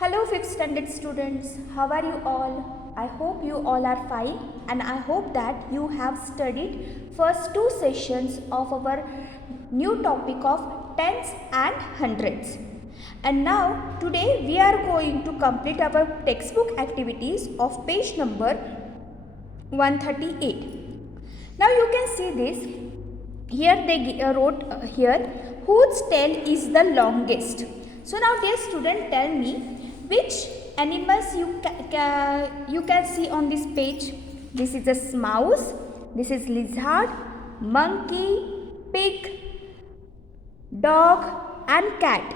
Hello 5th standard students, how are you all? I hope you all are fine and I hope that you have studied first two sessions of our new topic of tens and hundreds. And now today we are going to complete our textbook activities of page number 138. Now you can see this. Here they wrote whose tail is the longest. So now dear student, tell me which animals you can see on this page. This is a mouse, this is lizard, monkey, pig, dog and cat.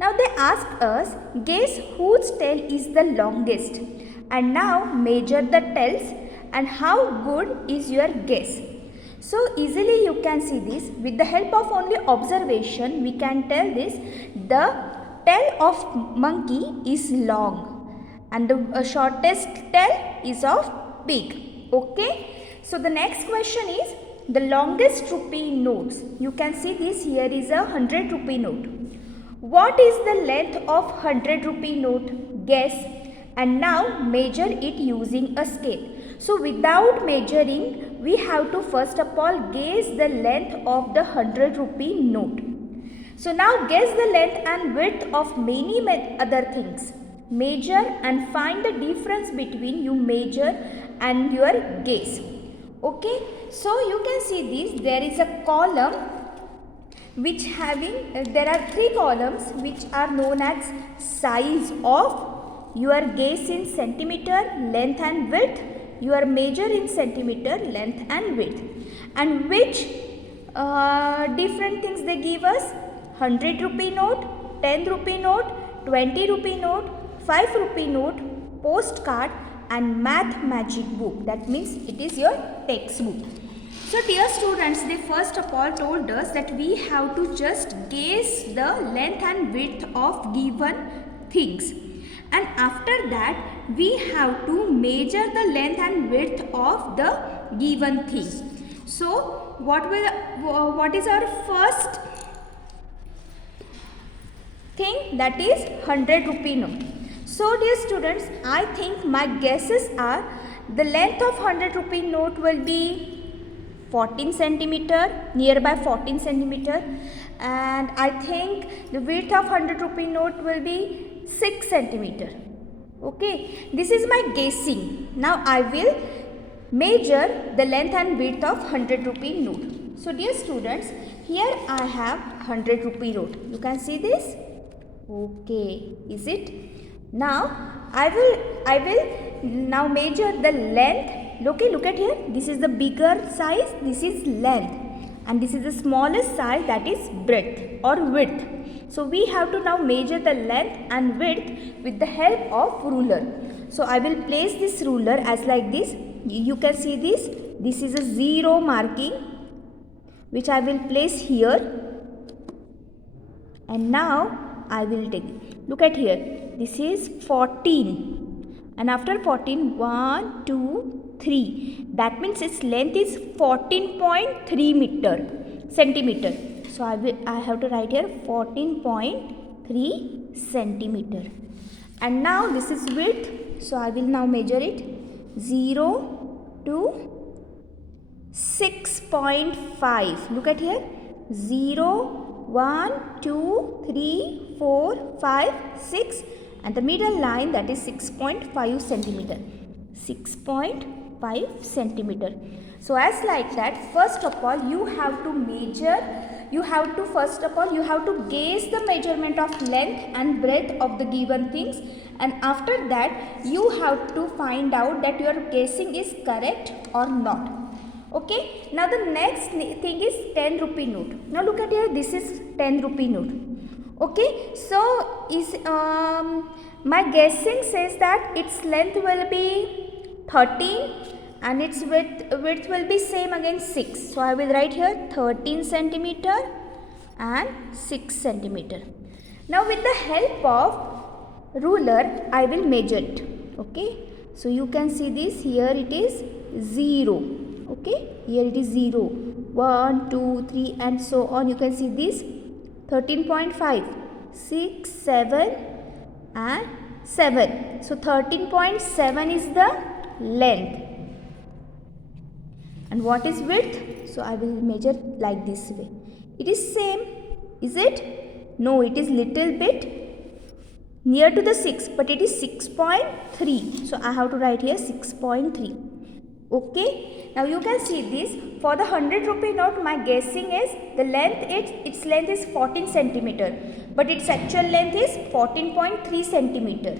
Now they ask us, guess whose tail is the longest, and now measure the tails and how good is your guess. So easily you can see this. With the help of only observation we can tell this. The tail of monkey is long and the shortest tail is of pig. Okay. So the next question is the longest rupee notes. You can see this. Here is a 100 rupee note. What is the length of 100 rupee note? Guess. And now measure it using a scale. So without measuring, we have to first of all guess the length of the 100 rupee note. So now guess the length and width of many other things. Measure and find the difference between you measure and your guess. Okay. So you can see this. There is a column which there are three columns which are known as size of your guess in centimeter, length and width, your measure in centimeter, length and width, and which different things they give us: 100 rupee note, 10 rupee note, 20 rupee note, 5 rupee note, postcard and math magic book. That means it is your textbook. So dear students, they first of all told us that we have to just guess the length and width of given things. And after that, we have to measure the length and width of the given thing. So what is our first thing? That is 100 rupee note. So dear students, I think my guesses are the length of 100 rupee note will be 14 centimeter, nearby 14 centimeter, and I think the width of 100 rupee note will be 6 centimeter. Okay, this is my guessing. Now I will measure the length and width of 100 rupee note. So dear students, here I have 100 rupee note. You can see this. Okay, is it? Now I will now measure the length. Okay, look at here. This is the bigger size. This is length, and this is the smallest size, that is breadth or width. So we have to now measure the length and width with the help of ruler. So I will place this ruler as like this. You can see this. This is a 0 marking which I will place here. And now I will take. Look at here. This is 14. And after 14, 1, 2, 3. That means its length is 14.3 centimeter. So I have to write here 14.3 centimeter. And now this is width. So I will now measure it 0 to 6.5. Look at here. 0, 1, 2, 3, 4, 5, 6. And the middle line, that is 6.5 centimeter. 6.5 centimeter. So as like that, first of all you have to measure. You have to guess the measurement of length and breadth of the given things, and after that you have to find out that your guessing is correct or not. Okay. Now the next thing is 10 rupee note. Now look at here. This is 10 rupee note. Okay. So is my guessing says that its length will be 13 and its width will be same again 6. So I will write here 13 centimeter and 6 centimeter. Now with the help of ruler I will measure it. Okay. So you can see this. Here it is 0. Okay. Here it is 0, 1, 2, 3 and so on. You can see this 13.5, 6, 7 and 7. So 13.7 is the length. And what is width? So I will measure like this way. It is same. Is it? No, it is little bit near to the 6, but it is 6.3. So I have to write here 6.3. Okay. Now you can see this. For the 100 rupee note, my guessing is the length, its length is 14 centimeter, but its actual length is 14.3 centimeter.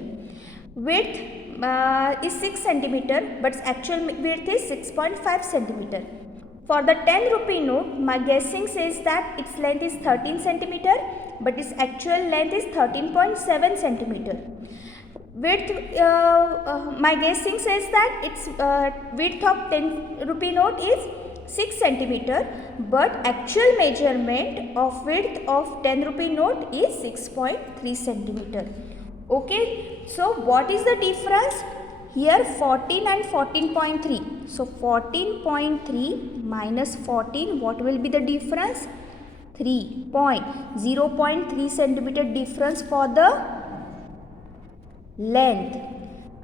Width is 6 centimeter, but its actual width is 6.5 centimeter. For the 10 rupee note, my guessing says that its length is 13 centimeter, but its actual length is 13.7 centimeter. Width, my guessing says that its width of 10 rupee note is 6 centimeter, but actual measurement of width of 10 rupee note is 6.3 centimeter. Okay, so what is the difference? Here 14 and 14.3. So 14.3 minus 14, what will be the difference? 0.3 centimeter difference for the length.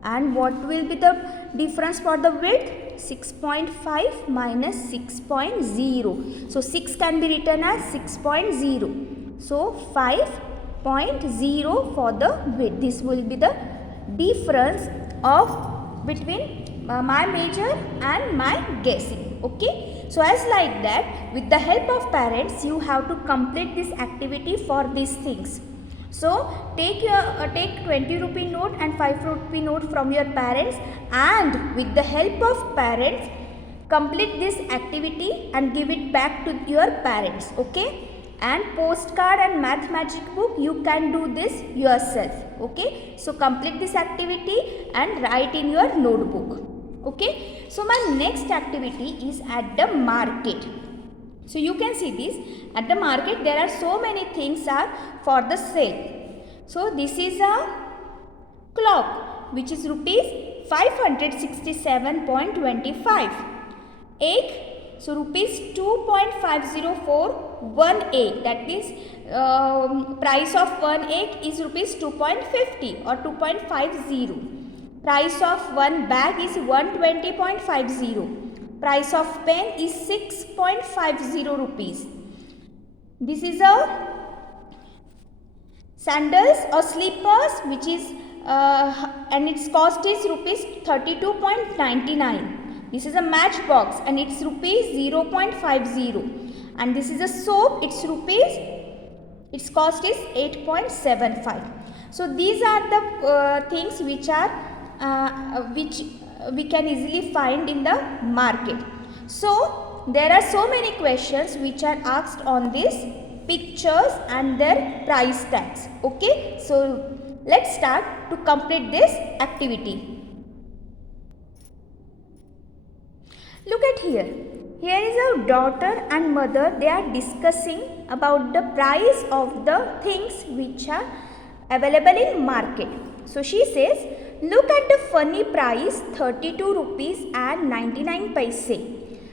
And what will be the difference for the width? 6.5 minus 6.0. So 6 can be written as 6.0. So 5.0 for the width. This will be the difference of between my measure and my guessing. Okay. So as like that, with the help of parents, you have to complete this activity for these things. So take 20 rupee note and 5 rupee note from your parents, and with the help of parents, complete this activity and give it back to your parents. Okay. And postcard and math magic book, you can do this yourself. Okay. So complete this activity and write in your notebook. Okay. So my next activity is at the market. So you can see this. At the market there are so many things are for the sale. So this is a clock which is rupees 567.25. Egg, so rupees 2.504 one egg, that means price of one egg is rupees 2.50 or 2.50. Price of one bag is 120.50. Price of pen is 6.50 rupees. This is a sandals or slippers which is and its cost is rupees 32.99. This is a matchbox and its rupees 0.50. And this is a soap, its cost is 8.75. So these are the things which are which we can easily find in the market. So there are so many questions which are asked on these pictures and their price tags. Okay, so let's start to complete this activity. Look at here. Here is a daughter and mother. They are discussing about the price of the things which are available in market. So she says, look at the funny price 32 rupees and 99 paise.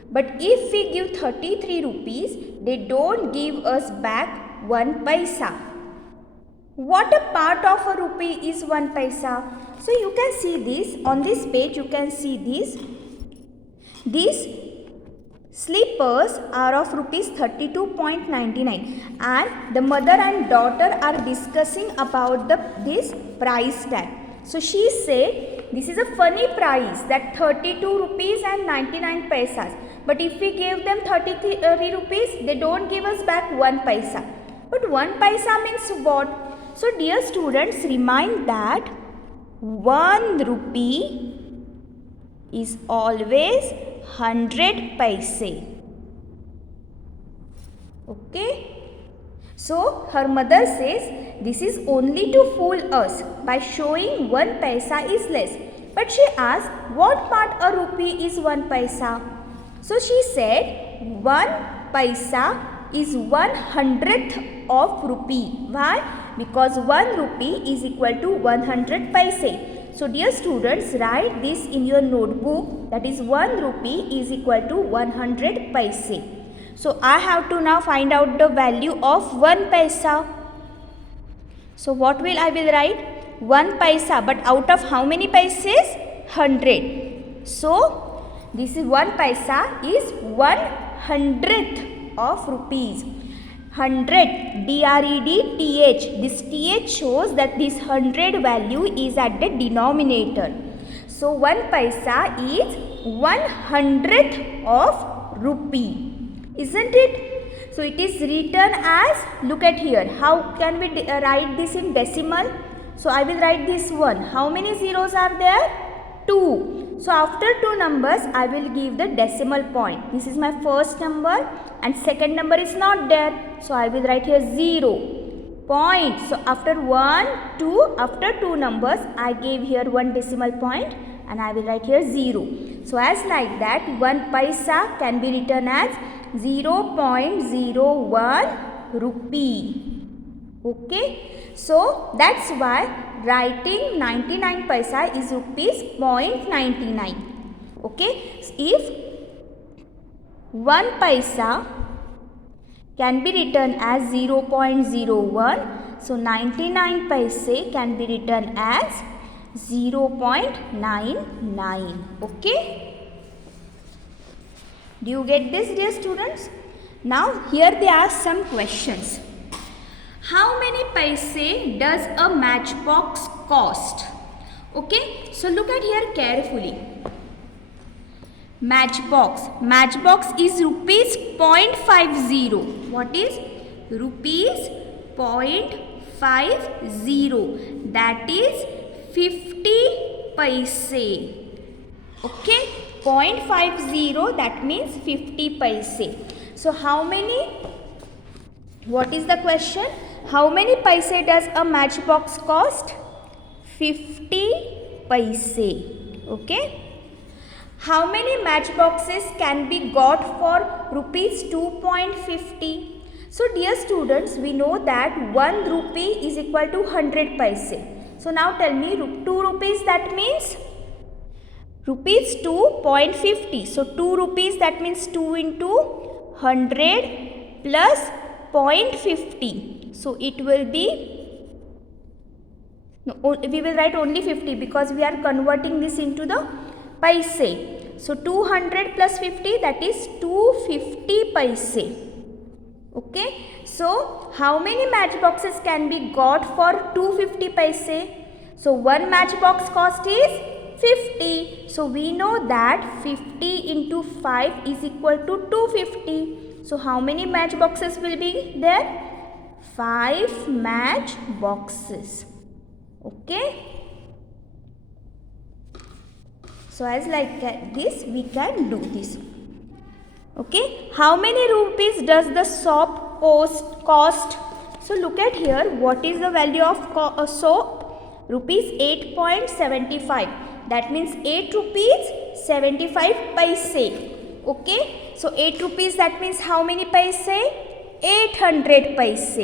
But if we give 33 rupees, they don't give us back 1 paisa. What a part of a rupee is 1 paisa? So you can see this on this page. You can see this. These slippers are of rupees 32.99 and the mother and daughter are discussing about this price tag. So she said this is a funny price, that 32 rupees and 99 paisas. But if we give them 33 rupees, they don't give us back 1 paisa. But 1 paisa means what? So dear students, remind that 1 rupee is always 100 paise. Okay. So her mother says this is only to fool us by showing 1 paisa is less. But she asked, what part a rupee is 1 paisa? So she said 1 paisa is 1/100th of rupee. Why? Because 1 rupee is equal to 100 paise. So dear students, write this in your notebook, that is 1 rupee is equal to 100 paise. So I have to now find out the value of 1 paisa. So what I will write? 1 paisa, but out of how many paises? 100. So this is 1 paisa is 1/100th of rupees. 100, DREDTH. This TH shows that this 100 value is at the denominator. So 1 paisa is 1/100th of rupee, isn't it? So it is written as, look at here, how can we write this in decimal? So I will write this one. How many zeros are there? 2. So after 2 numbers, I will give the decimal point. This is my first number and second number is not there. So I will write here 0. Point. So after 1, 2, after 2 numbers, I gave here 1 decimal point and I will write here 0. So as like that, 1 paisa can be written as 0.01 rupee. Okay. So that's why writing 99 paisa is rupees 0.99. Okay. If 1 paisa can be written as 0.01, so 99 paise can be written as 0.99. Okay. Do you get this, dear students? Now here they ask some questions. How many paise does a matchbox cost? Okay, so look at here carefully. Matchbox is rupees 0.50. What is rupees 0.50? That is 50 paise. Okay, 0.50, that means 50 paise. So how many? What is the question? How many paise does a matchbox cost? 50 paise. Okay. How many matchboxes can be got for rupees 2.50? So dear students, we know that 1 rupee is equal to 100 paise. So now tell me, 2 rupees, that means rupees 2.50. So 2 rupees, that means 2 into 100 plus 0.50. So it will be, no, we will write only 50 because we are converting this into the paise. So 200 plus 50, that is 250 paise. Okay. So how many matchboxes can be got for 250 paise? So 1 matchbox cost is 50. So we know that 50 into 5 is equal to 250. So how many matchboxes will be there? 5 matchboxes. Okay. So as like this, we can do this. Okay. How many rupees does the soap cost? So look at here. What is the value of soap? Rupees 8.75. That means 8 rupees 75 paise. Okay. So 8 rupees, that means how many paise? 800 paise.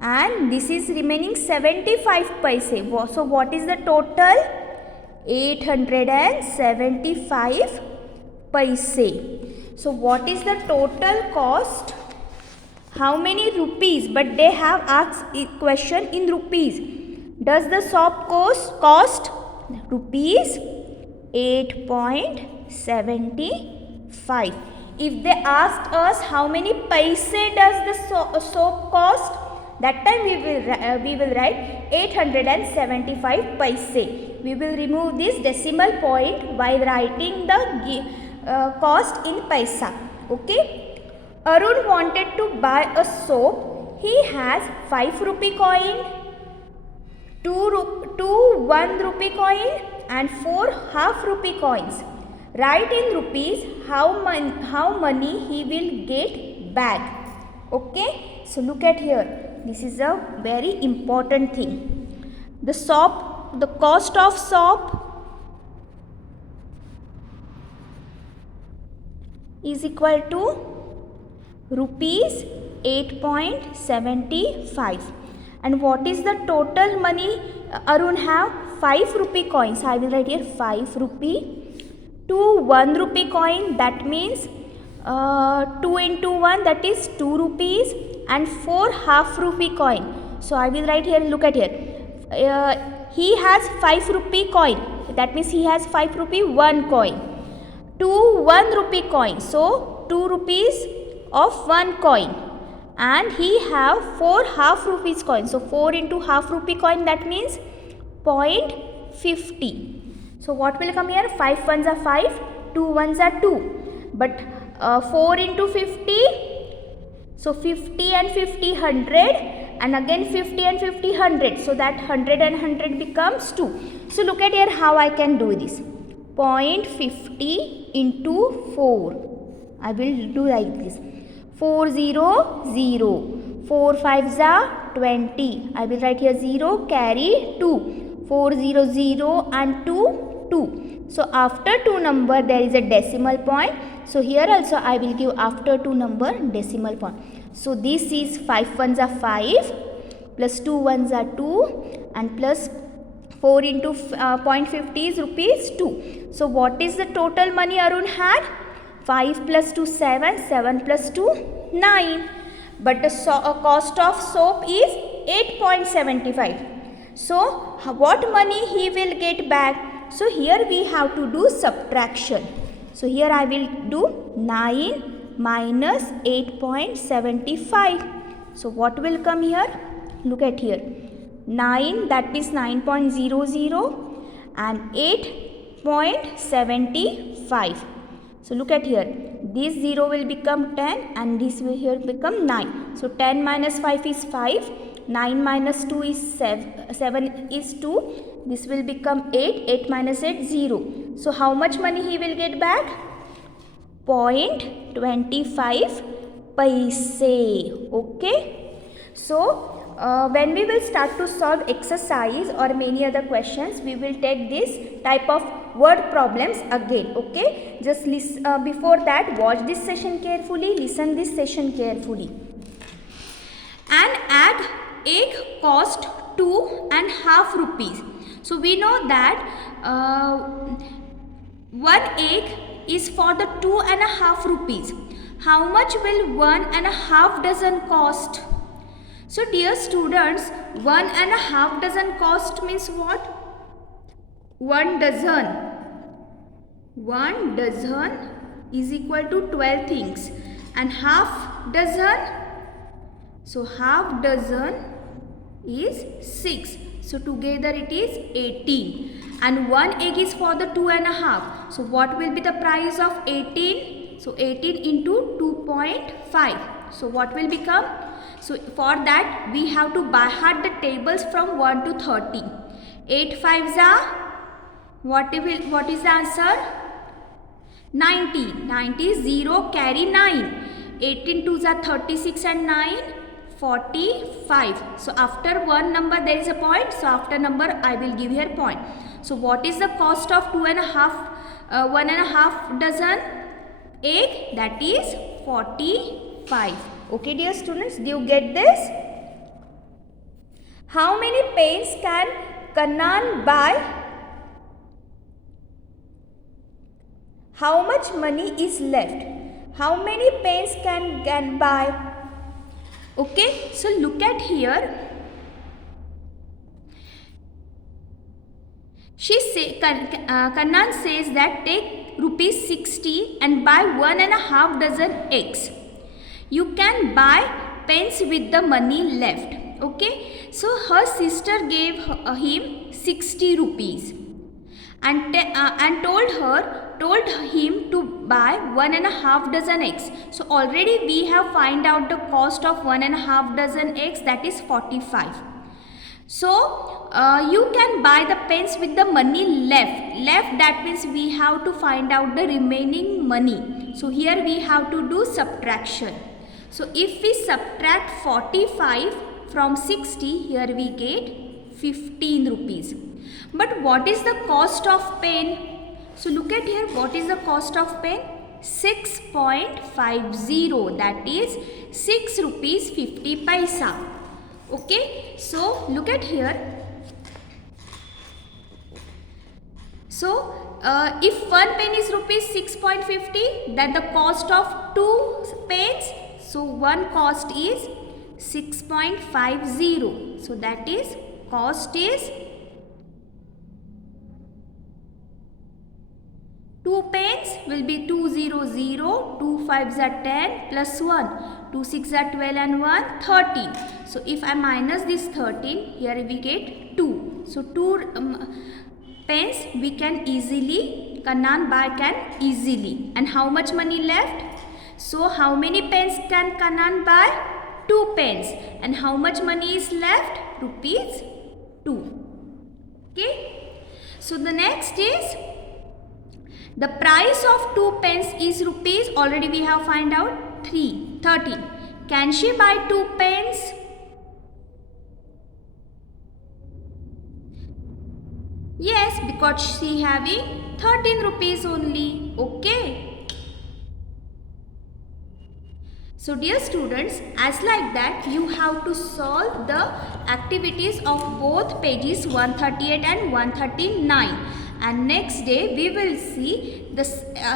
And this is remaining 75 paise. So what is the total? 875 paise. So what is the total cost? How many rupees? But they have asked a question in rupees. Does the soap cost rupees 8.75? If they asked us how many paise does the soap cost, that time we will write 875 paise. We will remove this decimal point while writing the cost in paisa. Okay. Arun wanted to buy a soap. He has 5 rupee coin, 2 1 rupee coin and 4 half rupee coins. Write in rupees how money he will get back. Okay. So look at here. This is a very important thing. The cost of soap is equal to rupees 8.75. And what is the total money Arun have? 5 rupee coins. I will write here 5 rupee. 2 1 rupee coin, that means 2 into 1, that is 2 rupees and 4 half rupee coin. So I will write here, look at here, he has 5 rupee coin. That means he has 5 rupee 1 coin. 2 1 rupee coin. So 2 rupees of 1 coin. And he have 4 half rupees coin. So 4 into half rupee coin, that means 0.50. So what will come here? 5 ones are 5, 2 ones are 2. But 4 into 50. So 50 and 50 100, and again 50 and 50 100. So that 100 and 100 becomes 2. So look at here how I can do this. 0.50 into 4. I will do like this. 4 0 0. 4 5s are 20. I will write here 0, carry 2. 4 0 0 and 2 2. So after 2 number there is a decimal point. So here also I will give after 2 number decimal point. So this is 5 ones are 5 plus 2 ones are 2 and plus 4 into 0.50 is rupees 2. So what is the total money Arun had? 5 plus 2 7, 7 plus 2 9. But the cost of soap is 8.75. So what money he will get back? So here we have to do subtraction. So here I will do 9 minus 8.75. So what will come here? Look at here. 9, that is 9.00 and 8.75. So look at here. This 0 will become 10 and this will here become 9. So 10 minus 5 is 5. 9 minus 2 is 7 is 2. This will become 8. 8 minus 8 0. So how much money he will get back? 0.25 paise. Okay. So when we will start to solve exercise or many other questions, we will take this type of word problems again. Okay. Just listen, before that watch this session carefully, listen this session carefully. An egg cost 2.5 rupees. So we know that 1 egg is for the 2.5 rupees. How much will 1.5 dozen cost? So dear students, 1.5 dozen cost means what? 1 dozen. 1 dozen is equal to 12 things. And half dozen? So half dozen is 6. So together it is 18. And 1 egg is for the 2.5. So what will be the price of 18? So 18 into 2.5. So what will become? So for that we have to by heart the tables from 1 to 30. 8 5s are, what is the answer? 90. 90 is 0, carry 9. 18 2s are 36 and 9, 45. So after one number there is a point. So after number I will give here point. So what is the cost of 1.5 dozen egg? That is 45. Okay dear students, do you get this? How many pens can Kannan buy? How much money is left? How many pens can buy? Okay, so look at here. Kannan says that take rupees 60 and buy 1.5 dozen eggs. You can buy pens with the money left. Okay, so her sister gave him 60 rupees and told him to buy 1.5 dozen eggs. So already we have find out the cost of 1.5 dozen eggs, that is 45. So you can buy the pens with the money left, that means we have to find out the remaining money. So here we have to do subtraction. So if we subtract 45 from 60, here we get 15 rupees. But what is the cost of pen? So look at here, what is the cost of pen? 6.50, that is 6 rupees 50 paisa. Okay, so look at here. So if one pen is rupees 6.50, then the cost of 2 pens, so one cost is 6.50. So that is cost is 2 pence will be 200, 2 5s are 10 plus 1, 2 6 are 12 and 1 13. So if I minus this 13, here we get 2. So 2 pence we can easily, Kannan buy can easily. And how much money left? So how many pence can Kannan buy? 2 pence. And how much money is left? Rupees 2. Okay. So the next is, the price of 2 pence is rupees, already we have find out 13. Can she buy 2 pence? Yes, because she having 13 rupees only. Okay. So dear students, as like that you have to solve the activities of both pages 138 and 139. And next day we will see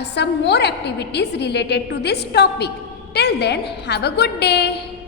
some more activities related to this topic. Till then, have a good day.